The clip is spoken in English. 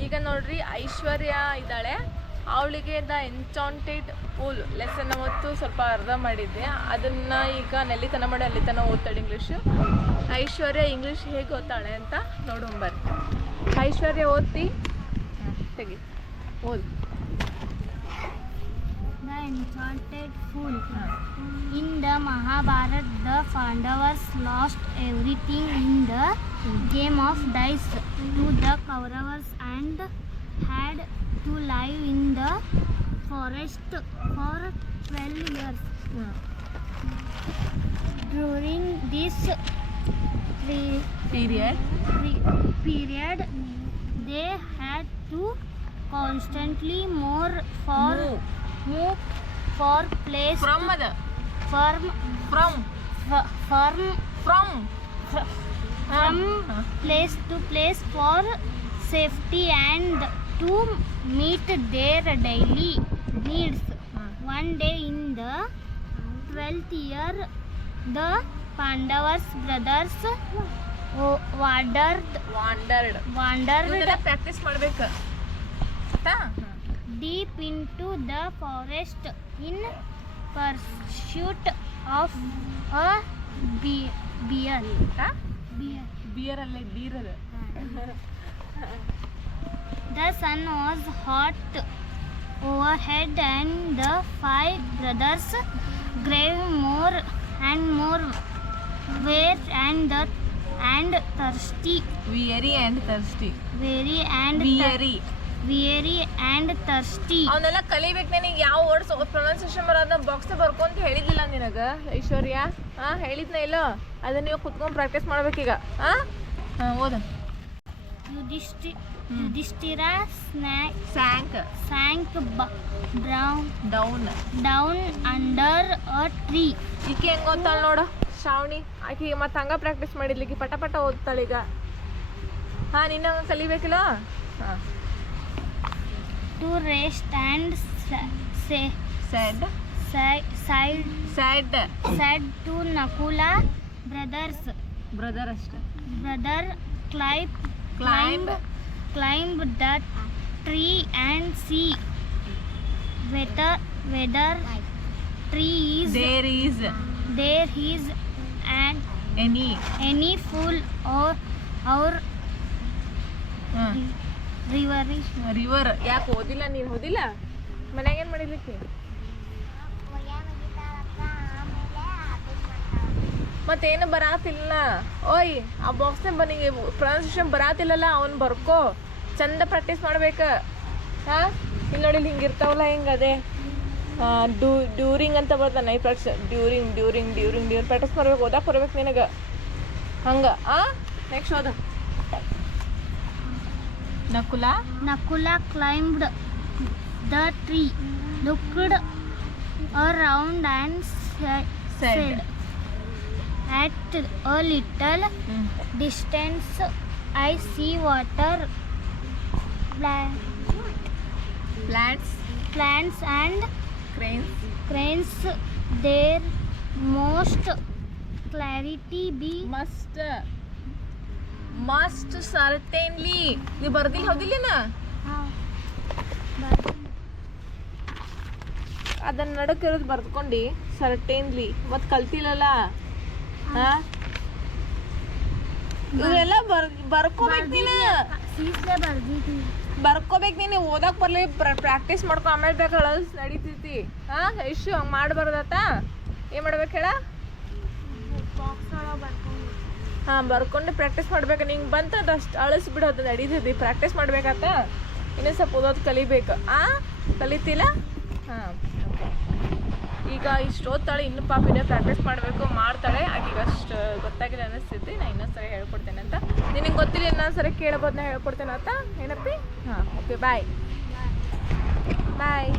ಈಗ ನೋಡ್ರಿ, ಐಶ್ವರ್ಯ ಇದ್ದಾಳೆ. ಅವಳಿಗೆ ದ ಎನ್ಚಾಂಟೆಡ್ ಪೂಲ್ ಲೆಸನ್ ಅವತ್ತು ಸ್ವಲ್ಪ ಅರ್ಧ ಮಾಡಿದ್ದೆ. ಅದನ್ನ ಈಗ ನೆಲ್ಲಿತನ ಮಾಡಿ, ಅಲ್ಲಿತನ ಓದ್ತಾಳೆ ಇಂಗ್ಲೀಷು ಐಶ್ವರ್ಯ ಇಂಗ್ಲೀಷ್ ಹೇಗೆ ಓದ್ತಾಳೆ ಅಂತ ನೋಡೋಣ ಐಶ್ವರ್ಯ, ಓದ್ತಿ? ತೆಗಿ. ಓದು. The enchanted fool. In the Mahabharat the Pandavas lost everything in the game of dice to the Kauravas and had to live in the forest for 12 years. During this pre period. Pre period, they had to constantly more for move, move for place from mother from from from from, from from place to place for safety and to meet their daily needs one day in the 12th year the pandavas brothers wa- wandered ವಾಂಡರ್ಡ್ wandered practice ಮಾಡ್ಬೇಕು ಆಯ್ತಾ deep into the forest in pursuit of a be- bear. ಹಾ bear. Beer ಅಲ್ಲೇ beer ಅದ The sun was hot overhead, and the five brothers grew more and more weary and and thirsty, weary and thirsty weary and thir- Weary and thirsty. ಅವನ್ನೆಲ್ಲ ಕಲಿಬೇಕು ನನಗೆ ಯಾವ words pronunciation ಬರೋದನ್ನ box ಬರ್ಕೊಂತ ಹೇಳಿದಿಲ್ಲ ನಿನಗ ಐಶ್ವರ್ಯ? ಹಾ ಹೇಳಿದ್ನ ಇಲ್ಲೋ ಅದನ್ನ ನೀವು ಕುತ್ಕೊಂಡು ಪ್ರಾಕ್ಟೀಸ್ ಮಾಡ್ಬೇಕೀಗ. ಹಾ? ಹಾ ಓದ. ಯುದಿಷ್ಟಿ Yudhishthira snack sank. Sank brown. Down. Down under a tree. ಈಕೆ ಹೆಂಗೆ ಓದ್ತಾಳ ನೋಡು? ಶ್ರಾವಣಿ. ಆಕೆ ಮತ್ತೆ ಹಂಗ ಪ್ರಾಕ್ಟೀಸ್ ಮಾಡಿದ್ಲಿಕ್ಕೆ ಪಟ ಪಟ ಓದ್ತಾಳ ಈಗ. ಹಾ ನಿನ್ನ ಕಲಿಬೇಕಿಲ್ಲ? ಹಾ. to rest and say, said, said, said, said, to Nakula brothers, brothers, brother climb, climb climb the tree and see whether whether tree is there is there is and any. any fool or our. Uh. River ಯಾಕೆ ಓದಿಲ್ಲ? ನೀನು ಓದಿಲ್ಲ? ಮನ್ಯಾಗ ಏನು ಮಾಡಿರ್ಲಿಕ್ಕೆ ಮತ್ತೇನು ಬರಾತಿಲ್ಲ. ಓಯ್, ಆ ಬಾಕ್ಸ್ನ ಬನ್ನಿ. ಪ್ರೊನೌನ್ಸಿಯೇಷನ್ ಬರಾತಿಲ್ಲಲ್ಲ, ಅವ್ನು ಬರ್ಕೋ. ಚಂದ ಪ್ರಾಕ್ಟೀಸ್ ಮಾಡ್ಬೇಕು. ಹಾ? ಇಲ್ಲಿ ನೋಡಿ ಹಿಂಗೆ ಇರ್ತಾವಲ್ಲ ಹಿಂಗೆ ಅದೇ? ಡ್ಯೂ ಡ್ಯೂರಿಂಗ್ ಅಂತ ಬರ್ತಾನೆ ಈ practice during during during during practice ಮಾಡ್ಬೇಕು. ಓದಕ್ಕೆ ಬರ್ಬೇಕು ನಿನಗೆ. ಹಂಗೆ, ಆ? ನೆಕ್ಸ್ಟ್ ಓದ. Nakula? Nakula climbed the tree, looked around and said. At a little mm. distance, I see water plants, plants, plants and cranes. Cranes, their most clarity be must. Must certainly ನೀವು ಬರ್ದಿಲ್ಲ ಹೌದಿಲ್ಲ ಅದನ್ನ ನಡಕ್ ಇರೋದು ಬರ್ದ್ಕೊಂಡು ಸರ್ಟೇನ್ಲಿ ಮತ್ ಕಲ್ತಿಲ್ಲಲ್ಲ? ಹಾ? ಇವೆಲ್ಲ ಬರ್, ಬರ್ಕೋಬೇಕು ನೀನು? ಬರ್ಕೋಬೇಕು ನೀನು ಓದಕ್ ಬರ್ಲಿ ಪ್ರಾಕ್ಟೀಸ್ ಮಾಡ್ಕೊ, ಆಮೇಲೆ ಬೇಕಾ ನಡೀತೈತಿ. ಹಾ ಇಶ್ಯೂ ಹಂಗೆ ಮಾಡ್ಬಾರ್ದತ್ತ ಏನ್ ಮಾಡ್ಬೇಕು ಹೇಳ? ಹಾಂ, ಬರ್ಕೊಂಡು ಪ್ರಾಕ್ಟೀಸ್ ಮಾಡ್ಬೇಕು. ನಿಂಗೆ ಬಂತ ಅದಷ್ಟು ಅಳಿಸ್ಬಿಡೋದು ನಡೀತೈತಿ. ಪ್ರಾಕ್ಟೀಸ್ ಮಾಡ್ಬೇಕಾತ? ಇನ್ನೂ ಸ್ವಲ್ಪ ಓದೋದು ಕಲಿಬೇಕು. ಆ? ಕಲಿತಿಲ್ಲ ಹಾಂ ಈಗ ಇಷ್ಟು ಓದ್ತಾಳೆ ಇನ್ನು ಪಾಪ ಇನ್ನೂ ಪ್ರಾಕ್ಟೀಸ್ ಮಾಡಬೇಕು, ಮಾಡ್ತಾಳೆ. ಆಗೀಗ ಅಷ್ಟು ಗೊತ್ತಾಗಿಲ್ಲ ಅನ್ನಿಸ್ತೈತಿ ನಾ ಇನ್ನೊಂದ್ಸರಿ ಹೇಳ್ಕೊಡ್ತೇನೆ ಅಂತ. ನಿನಗೆ ಗೊತ್ತಿಲ್ಲ ಇನ್ನೊಂದ್ಸರಿ ಕೇಳ್ಬೋದು ನಾ ಹೇಳ್ಕೊಡ್ತೇನೆ ಅಂತ? ಏನಪ್ಪಿ? ಹಾಂ ಓಕೆ ಬಾಯ್ ಬಾಯ್